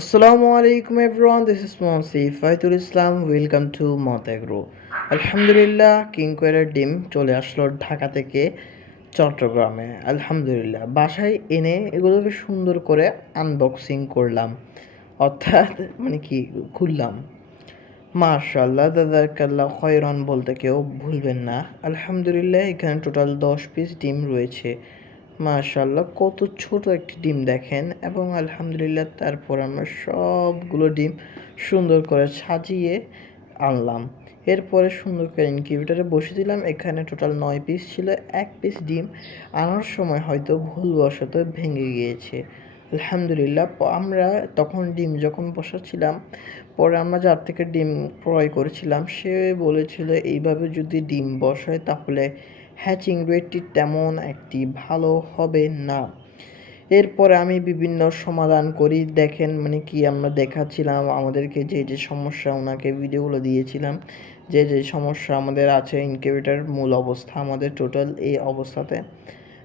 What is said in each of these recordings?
Assalamu alaikum everyone, this is Monsif Faithul Islam. Welcome to Montegro. আলহামদুলিল্লাহ কিংকোয়েলের ডিম চলে আসলো ঢাকা থেকে চট্টগ্রামে। আলহামদুলিল্লাহ বাসায় এনে এগুলোকে সুন্দর করে আনবক্সিং করলাম, অর্থাৎ মানে কি খুললাম। মাশাআল্লাহ জাযাকাল্লাহ খয়রান বলতে কেউ ভুলবেন না। আলহামদুলিল্লাহ এখানে টোটাল 10 পিস ডিম রয়েছে। মাশাআল্লাহ কত ছোট একটি ডিম দেখেন, এবং আলহামদুলিল্লাহ তারপর আমরা সবগুলো ডিম সুন্দর করে সাজিয়ে আনলাম। এরপরে সুন্দর করে ইনকিউবেটরে বসিয়ে দিলাম। এখানে টোটাল 9 পিস ছিল। 1 পিস ডিম আনার সময় হয়তো ভুলবশত ভেঙে গিয়েছে। আলহামদুলিল্লাহ আমরা তখন ডিম যখন বসাচ্ছিলাম, পরে আমরা যার থেকে ডিম ক্রয় করেছিলাম সে বলেছিল এইভাবে যদি ডিম বসায় তাহলে হ্যাচিং রেটটি তেমন একটি ভালো হবে না। এরপরে আমি বিভিন্ন সমাধান করি, দেখেন মানে কি আমরা দেখাচ্ছিলাম আমাদেরকে যে সমস্যা, ওনাকে ভিডিওগুলো দিয়েছিলাম যে সমস্যা আমাদের আছে। ইনকিউবেটরের মূল অবস্থা আমাদের টোটাল এই অবস্থাতে,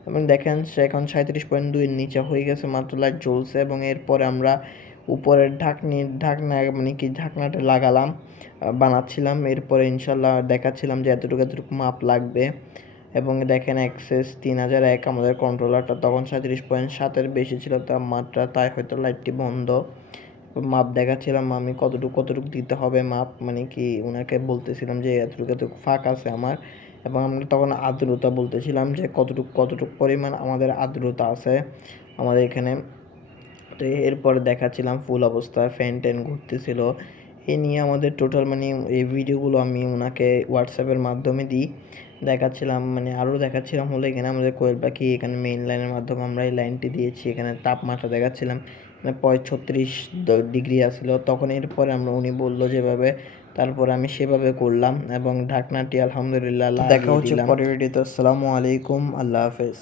এবং দেখেন সে এখন 37.2-এর নিচে হয়ে গেছে, মাত্র লাইট জ্বলছে। এবং এরপরে আমরা উপরের ঢাকনা মানে কি ঢাকনাটা লাগালাম, বানাচ্ছিলাম। এরপরে ইনশাল্লাহ দেখাচ্ছিলাম যে এতটুকু মাপ লাগবে। এবং দেখেন অ্যাক্সেস 3001 আমাদের কন্ট্রোলারটা তখন 37.7-এর বেশি ছিল তাপমাত্রা, তাই হয়তো লাইটটি বন্ধ। মাপ দেখাচ্ছিলাম আমি কতটুকু দিতে হবে মাপ, মানে কি ওনাকে বলতেছিলাম যে এতটুকু ফাঁক আছে আমার। এবং আমরা তখন আর্দ্রতা বলতেছিলাম যে কতটুকু পরিমাণ আমাদের আর্দ্রতা আছে আমাদের এখানে। তো এরপরে দেখাচ্ছিলাম ফুল অবস্থা, ফ্যান ট্যান ঘুরতেছিল। এ নিয়ে আমাদের টোটাল মানে এই ভিডিওগুলো আমি ওনাকে হোয়াটসঅ্যাপের মাধ্যমে দিই, দেখাচ্ছিলাম। মানে আরও দেখাচ্ছিলাম হলো এখানে আমাদের কোয়েল পাখি, এখানে মেইন লাইনের মাধ্যমে আমরা এই লাইনটি দিয়েছি। এখানে তাপমাত্রা দেখাচ্ছিলাম মানে 36 ডিগ্রি আসছিল তখন। এরপরে উনি বললো যেভাবে, তারপরে আমি সেভাবে করলাম এবং ঢাকনাটি আলহামদুলিল্লাহ দেখা হচ্ছে পরের ভিডিওতে। আসসালামু আলাইকুম, আল্লাহ হাফেজ।